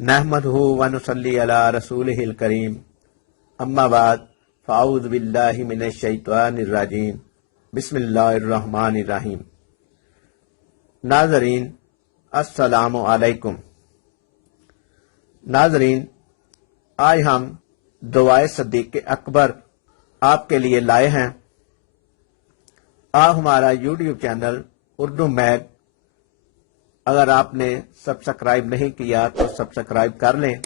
नहमदुहु व नुसल्ली अला रसूलिहिल करीम। अम्मा बाद फ़अऊज़ु बिल्लाहि मिनश शैतानिर रजीम। बिस्मिल्लाहिर रहमानिर रहीम। नाज़रीन अस्सलामु अलैकुम। नाज़रीन, आज हम दुआए सदीक़ अकबर आपके लिए लाए हैं। आप हमारा यूट्यूब चैनल उर्दू मैग अगर आपने सब्सक्राइब नहीं किया तो सब्सक्राइब कर लें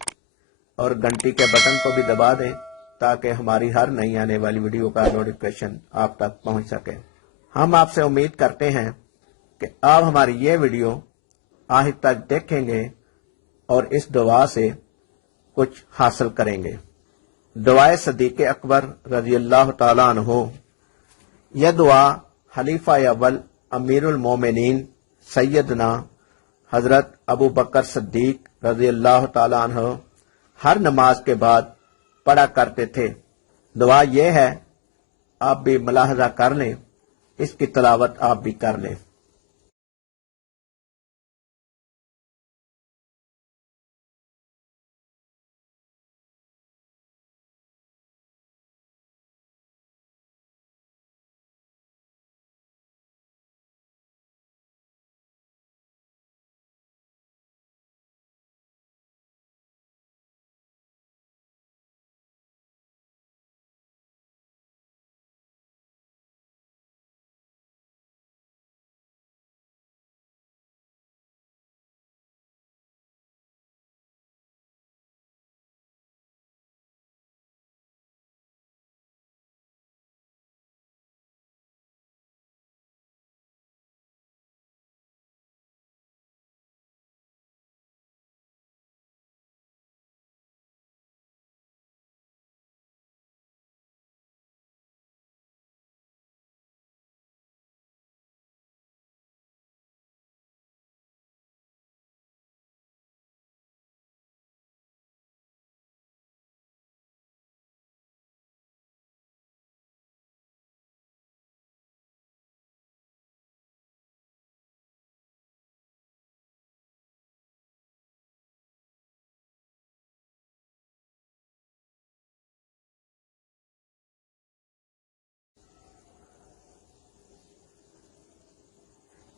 और घंटी के बटन को भी दबा दें ताकि हमारी हर नई आने वाली वीडियो का नोटिफिकेशन आप तक पहुंच सके। हम आपसे उम्मीद करते हैं कि आप हमारी ये वीडियो आखिर तक देखेंगे और इस दुआ से कुछ हासिल करेंगे। दुआए सदीक़ अकबर रज़ी अल्लाह ताला अन्हु। यह दुआ खलीफा अव्वल अमीरुल मोमिनीन सैयदना हजरत अबू बकर सिद्दीक रज़ी अल्लाह ताला अन्हु हर नमाज के बाद पढ़ा करते थे। दुआ यह है, आप भी मुलाहजा कर लें, इसकी तिलावत आप भी कर लें।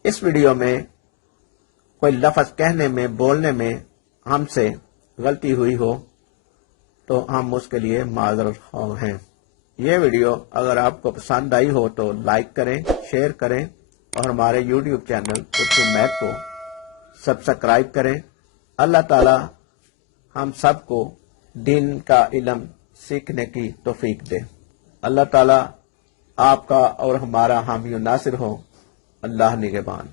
इस वीडियो में कोई लफ्ज कहने में बोलने में हमसे गलती हुई हो तो हम उसके लिए माजरत ख्वाह हैं। ये वीडियो अगर आपको पसंद आई हो तो लाइक करें, शेयर करें और हमारे यूट्यूब चैनल उर्दू मैग को सब्सक्राइब करें। अल्लाह ताला हम सबको दीन का इल्म सीखने की तौफीक दे। अल्लाह ताला आपका और हमारा हामी नासिर हो। अल्लाह निगहबान।